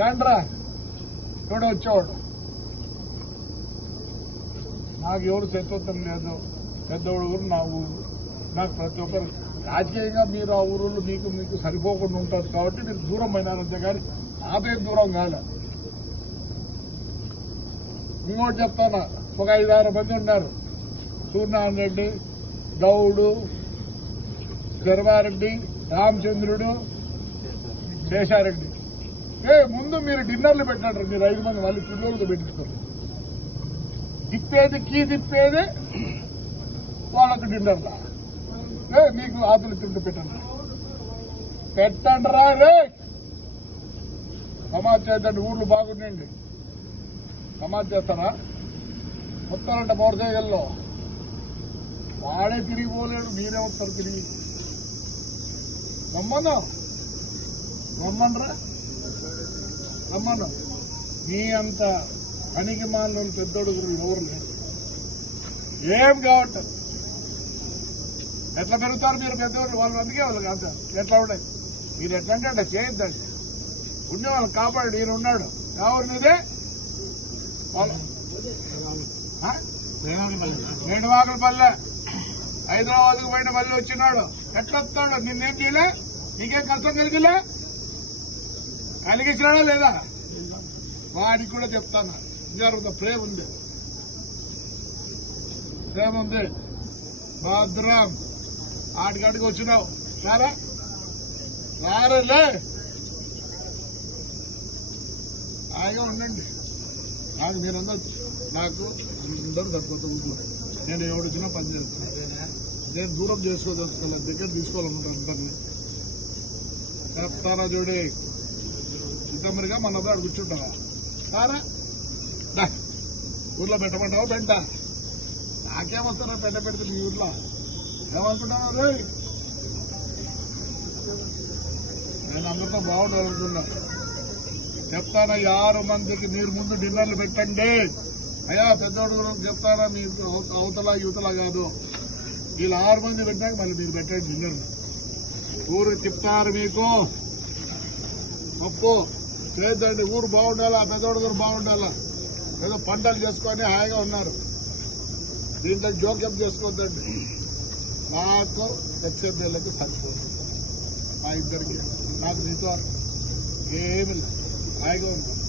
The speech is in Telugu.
రండ్రా ఎవడో వచ్చేవాడు. నాకు ఎవరు శత్రుత్వం లేదు. పెద్దవాడు ఊరు నా ఊరు. నాకు ప్రతి ఒక్కరు రాజకీయంగా మీరు ఆ ఊరులో మీకు మీకు సరిపోకుండా ఉంటారు. కాబట్టి మీరు దూరం అయినారంతే కానీ నాపే దూరం కాలే. ఇంకోటి చెప్తానా? ఒక ఐదారు మంది ఉన్నారు. సూర్యనారాయణ రెడ్డి గౌడు శర్వారెడ్డి రామచంద్రుడు శేషారెడ్డి. ఏ ముందు మీరు డిన్నర్లు పెట్టండి మీరు ఐదు మంది మళ్ళీ పిల్లలతో పెట్టిస్తారు తిప్పేది కీ తిప్పేది వాళ్ళకు డిన్నర్లా ఏ మీకు ఆతులు తింటూ పెట్టండి. పెట్టండి రా! రే సమాజ్ చేద్దండి ఊర్లు బాగుండండి. సమాజ్ చేస్తారా? మొత్తాలంటే మోటార్ వాడే తిరిగి పోలేడు మీరే వస్తారు తిరిగి. రమ్మన్నా? రమ్మనరా? రమ్మను మీ అంత పనికి మాలో పెద్దోడు ఎవరు ఏం కావట్లేదు. ఎట్లా పెరుగుతారు మీరు పెద్దవాళ్ళు వాళ్ళు అందుకే వాళ్ళు అంత ఎట్లా ఉన్నాయి? మీరు ఎట్లంటే అట్లా చేయొద్దండి. ఉండే వాళ్ళు కాపాడు ఈయన ఉన్నాడు. కావరు నీదే వాళ్ళు ఆ? వేణువాకలపల్లె హైదరాబాద్కు పోయిన మళ్ళీ వచ్చినాడు. ఎట్లా వస్తాడు? నిన్నేం చేయలే? నీకేం కష్టం కలిగిలే? కలిగించినాడా లేదా? వాడికి కూడా చెప్తాను. జరుగుతుంది ప్రేమ ఉంది. ప్రేమ ఉంది. భద్రం. ఆడికాడికి వచ్చినావు. రారా? రారలే. హాయిగా ఉండండి. నాకు మీరందరూ నాకు అందరూ సరిపోతుంది నేను ఎవడు వచ్చినా పని చేస్తాను నేను దూరం చేసుకోదలుచుకోవాలి దగ్గర తీసుకోవాలనుకుంటాను అందరినీ. చెప్తారా చూడే చిత్తమరిగా మన అబ్బాయి కూర్చుంటావా? రారా దా. ఊర్లో పెట్టమంటావు పెంట నాకేమొస్తారా పెంట పెడితే మీ ఊర్లో? ఏమనుకుంటున్నావు రే? నేను అందరితో బాగుండాలనుకున్నా. చెప్తాను ఆరు మందికి మీరు ముందు డిన్నర్లు పెట్టండి. అయ్యా పెద్దోడు గురించి చెప్తారా మీ అవతలా అవతల యువతల కాదు. వీళ్ళు ఆరు మంది పెట్టాక మళ్ళీ మీరు పెట్టండి డిన్నర్ ఊరు చెప్తారు మీకు. ఒప్పు. చేద్దండి ఊరు బాగుండాలా పెద్దోడు గారు బాగుండాలా? ఏదో పంటలు చేసుకొని హాయిగా ఉన్నారు. దీంట్లో జోక్యం చేసుకోవద్దండి. నాకు ఎక్స్ఎంఎల్కి సరిపోతుంది మా ఇద్దరికి. నాకు నీతో ఏమి లేదు. హాయిగా ఉంది